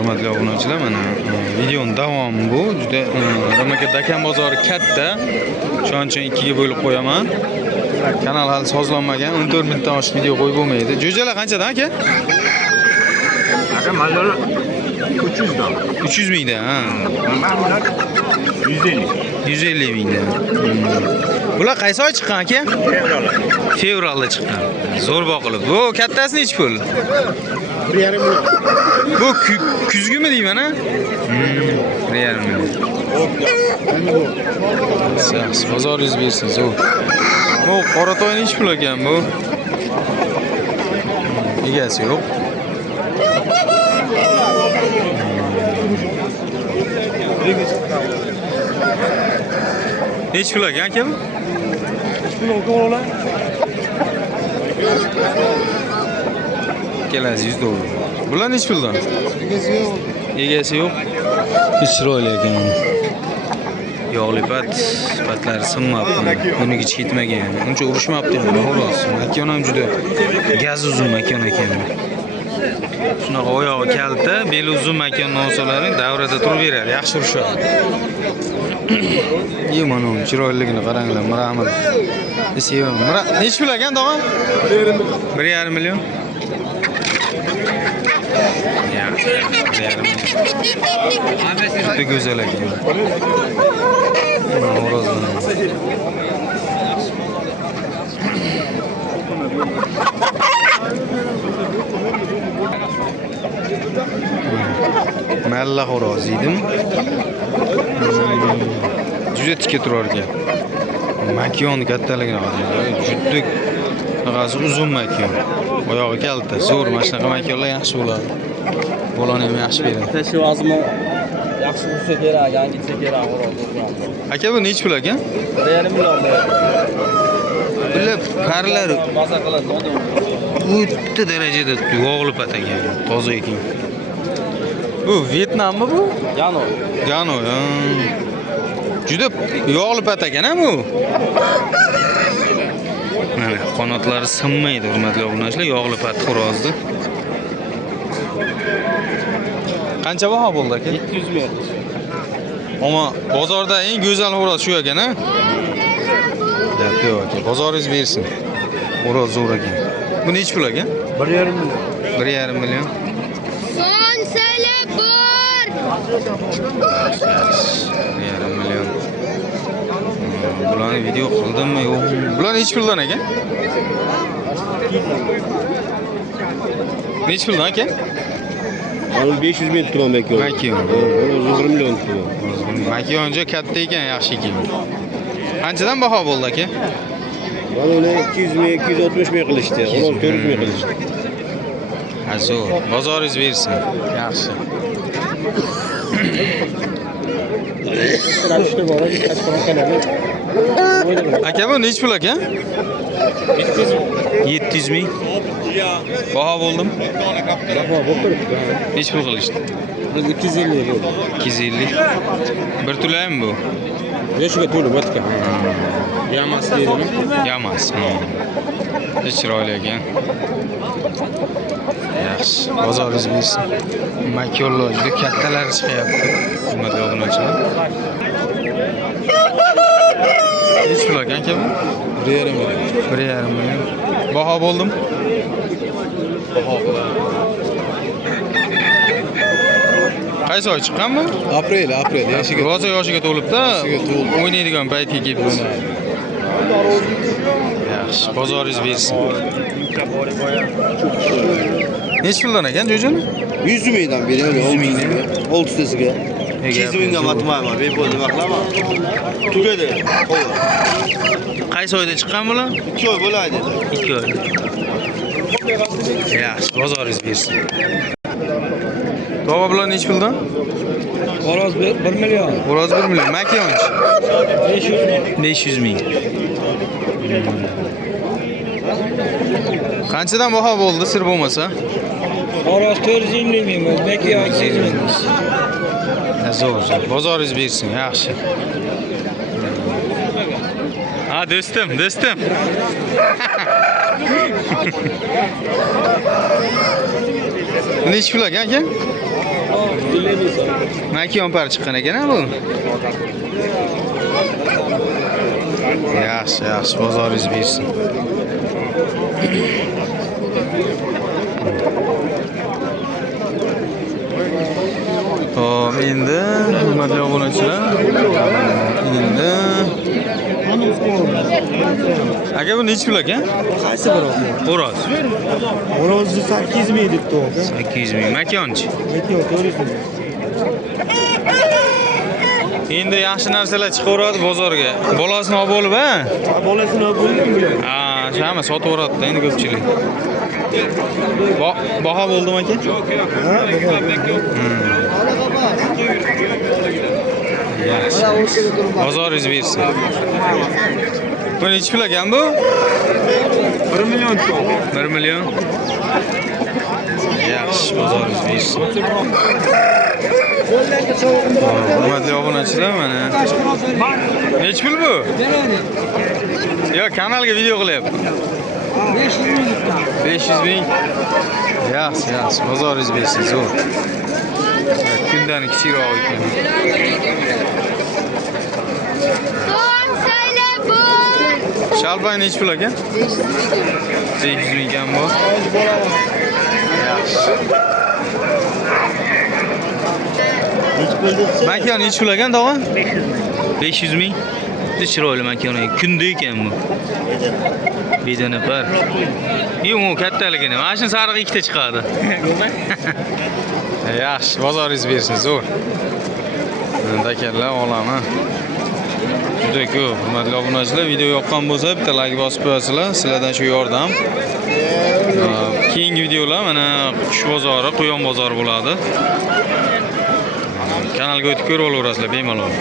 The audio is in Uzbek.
hurmatli obunachilar, mana videoning davomi bu. Juda mamlakat Dakan bozori katta. Shuning uchun ikkiga bo'lib qo'yaman. Kanal hali sozlanmagan, 14 minutdan oshiq video qo'yib bo'lmaydi. Jo'jalar qanchadan aka? Aka mazali 300 dan. 300 mingdan, ha. Ma'lumot 150. 150 mingdan. Bular qaysi oy chiqqan aka? Fevralda chiqqan. Zo'r boqilib. Bu kattasi nechi pul? 1,5 million. Bu kuzgimi deyman, ha? 1,5 million. Siz bozoringiz bersin, zo'r. Bu qoratoy nechi pul ekan bu? Egasi yo'q. Nechi pul ekan aka bu? Kelasi 100 dollar. Bular nechi puldan? Egasi yo'q. Chiroyli ekan. Yog'li patlari sinmabdi. Buniga ketmagan. Uncha urushmabdi buni xolos. Makon ham juda gaz uzun makon ekan. Shunaqa oyog'i kalta, beli uzun makondan olsalaring davrada turib beradi, yaxshi urishadi. Mana chiroyliligini qaranglar, miramir. Sevaman. Nechi pul ekan, tog'a? 1,5 million. Juda go'zal ekan. Malla xo'roz edim. Juda tikka turar ekan. Makon kattaligini qarang. Juda qog'ozi uzun makon. Oyog'i kalta, zo'r. Mana shunaqa makonlar yaxshi bo'ladi. Bolani ham yaxshi beradi. Shu azmo yaxshi bo'lsa kerak, yangitsa kerak xo'roz. Aka bu nechi pul ekan? 1,5 million. Bular parlar Maza qiladi, o'ta darajada yog'li pat ekan, toza ekan. Bu Vyetnammi bu? Gano. Gano. Juda yog'li pat ekan-a bu. Mana qanotlari sinmaydi, hurmatli obunachilar, yog'li pat xo'rozni. Qancha baho bo'ldi aka? 700 ming. Ammo bozorda eng go'zal xo'roz shu ekan-a? Yo'q aka, bozoringiz bersin. Xo'roz zo'r ekan. Bu nechi pul ekan? 1,5 million. 1,5 million. Son celebor. 1,5 million. Bularni video qildimmi yo'q? Bular nechi puldan ekan? Nechi puldan aka? Onu 500 ming tutgan makon. Makon. Onu 1 million tutgan. Makonja katta ekan, yaxshi ekan. Qanchadan baho bo'ldi aka? Mana uni 200 ming, 260 ming qilishdi. Onu 400 ming qilishdi. Zo'r. Bozoringiz bersin. Yaxshi. Aka bu nechi pul aka? 700 ming. Baho bo'ldim. Nechi pul qilishdi? 250 bo'ldi. 250. Bir tulaymi bu? Yo'shiga to'lib o'tgan. Yamas deydimi? Yamas. Chiroyli ekan. Yaxshi. Bozoringiz bersin. Makonlar juda kattalari chiqyapti. Hurmatli obunachilar. Nechi pul ekan aka bu? 1,5 million. 1,5 million. Baho bo'ldim. Qaysi oy chiqqan bu? Aprel. Roza yoshiga to'libda, o'ynaydigan paytga kelibdi. Yaxshi, bozoringiz bersin. Nechi puldan ekan jo'jani? 100 mingdan beraman. 100 mingdan. 6tasiga. 200 mingga matmayman. Bepul vaqtlama. Tugadi. Qaysi oyda chiqqan bular? 2 oy bo'ladi. 2 oy. Yaxshi, bozoringiz bersin. Tova bular nechi puldan? Xo'roz 1 million. Xo'roz 1 million. Makonchi 500 ming. 500 ming. Qanchadan baho bo'ldi, sir bo'lmasa? Xo'roz 450 ming, Makon 200 ming. Zo'r. Bozoringiz bersin, yaxshi. Ha, do'stim. Nechi pul ekan aka? Makiyon par chiqqan ekan bu. Yaxshi, yaxshi, bozoringiz bersin. Hop, endi hurmatli obunachilar. Endi aka bu nechi pul aka? Qaysi biroq? Xo'roz. Xo'rozni 8 ming debdi aka. 800 ming. Makonchi. Aytıyor, 400 ming. Endi yaxshi narsalar chiqaveradi bozorga. Bolasini olib bo'lib, ha? Bolasini olib bo'ldim. Ha, shama sotib yuboradi endi ko'pchilik. Baho bo'ldimi aka? Ha, Yaxshi. Bozoringiz bersin. Bu nechi pul ekan bu? 1 million. 1 million. Yaxshi, bozoringiz bersin. Hurmatli obunachilar, mana. Nechi pul bu? Yo, kanalga video qilyapman. 500 ming. Yaxshi, yaxshi. Bozoringiz bersin, zo'r. Kundan kichikroq ekan. So'ng sayla bor. Shalpang nechi pul ekan? 500 ming ekan bu. Yaxshi. Makon nechi pul ekan, tog'a? 500 ming. Chiroyli makon ekan. Kunda ekan bu. Bedana par. Yo'q, u kattaligini. Mana shu sariq ikkita chiqadi. Yaxshi, bozoringiz bersin, zo'r. Dakarlar olaman. Juda ko'p. Hurmatli obunachilar, video yoqqan bo'lsa, bitta like bosib qo'yasizlar. Sizlardan shu yordam. Keyingi videolar mana Qush bozori, Quyon bozori bo'ladi. Kanalga o'tib ko'rib olaverasizlar bemalol.